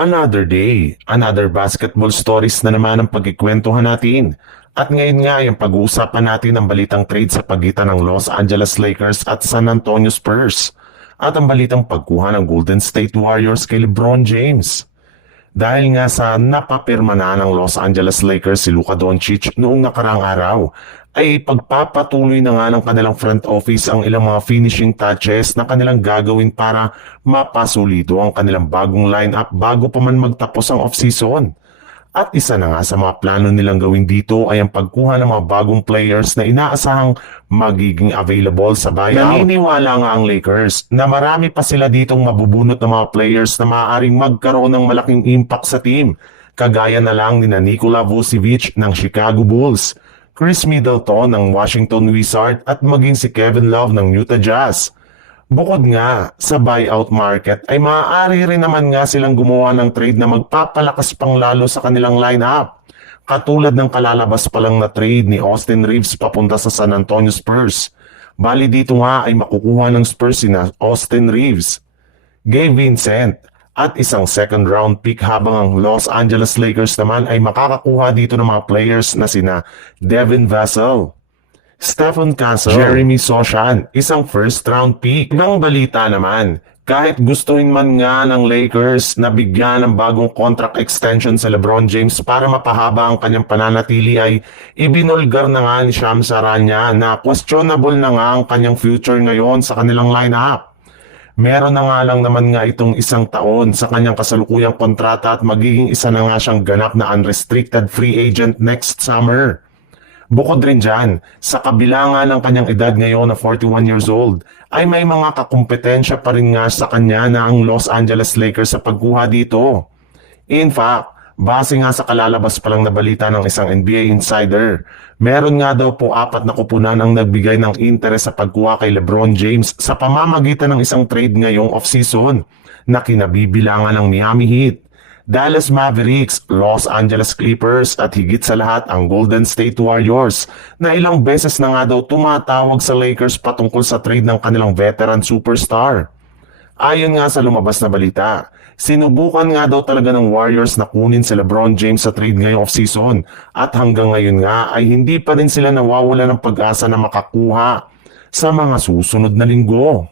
Another day, another basketball stories na naman ang pagkikwentuhan natin. At ngayon nga ay ang pag-uusapan natin ang balitang trade sa pagitan ng Los Angeles Lakers at San Antonio Spurs. At ang balitang pagkuha ng Golden State Warriors kay LeBron James. Dahil nga sa napapirma na ng Los Angeles Lakers si Luka Doncic noong nakarang araw, ay pagpapatuloy na nga ng kanilang front office ang ilang mga finishing touches na kanilang gagawin para mapasulido ang kanilang bagong lineup bago pa man magtapos ang offseason. At isa na nga sa mga plano nilang gawin dito ay ang pagkuha ng mga bagong players na inaasahang magiging available sa buyout. Naniniwala nga ang Lakers na marami pa sila ditong mabubunot ng mga players na maaaring magkaroon ng malaking impact sa team, kagaya na lang ni Nikola Vucevic ng Chicago Bulls, Chris Middleton ng Washington Wizards at maging si Kevin Love ng Utah Jazz. Bukod nga sa buyout market ay maaari rin naman nga silang gumawa ng trade na magpapalakas pang lalo sa kanilang lineup. Katulad ng kalalabas pa lang na trade ni Austin Reeves papunta sa San Antonio Spurs. Bali dito nga ay makukuha ng Spurs sina Austin Reeves, Gabe Vincent at isang second round pick, habang ang Los Angeles Lakers naman ay makakakuha dito ng mga players na sina Devin Vassell, Stephen Castle, Jeremy Sochan, isang first round pick. Ibang balita naman, kahit gustuhin man nga ng Lakers na bigyan ng bagong contract extension sa LeBron James para mapahaba ang kanyang pananatili, ay ibinulgar na nga ni Shams Charania na questionable na nga ang kanyang future ngayon sa kanilang lineup. Meron na nga lang naman nga itong 1 taon sa kanyang kasalukuyang kontrata at magiging isa na nga siyang ganap na unrestricted free agent next summer. Bukod rin dyan, sa kabila nga ng kanyang edad ngayon na 41 years old, ay may mga kakumpetensya pa rin nga sa kanya na ang Los Angeles Lakers sa pagkuha dito. In fact, base nga sa kalalabas pa lang na balita ng isang NBA insider, meron nga daw po 4 na kupunan ang nagbigay ng interes sa pagkuha kay LeBron James sa pamamagitan ng isang trade ngayong offseason na kinabibilangan ng Miami Heat, Dallas Mavericks, Los Angeles Clippers at higit sa lahat ang Golden State Warriors, na ilang beses na nga daw tumatawag sa Lakers patungkol sa trade ng kanilang veteran superstar. Ayon nga sa lumabas na balita, sinubukan nga daw talaga ng Warriors na kunin si LeBron James sa trade ngayong offseason, at hanggang ngayon nga ay hindi pa rin sila nawawala ng pag-asa na makakuha sa mga susunod na linggo.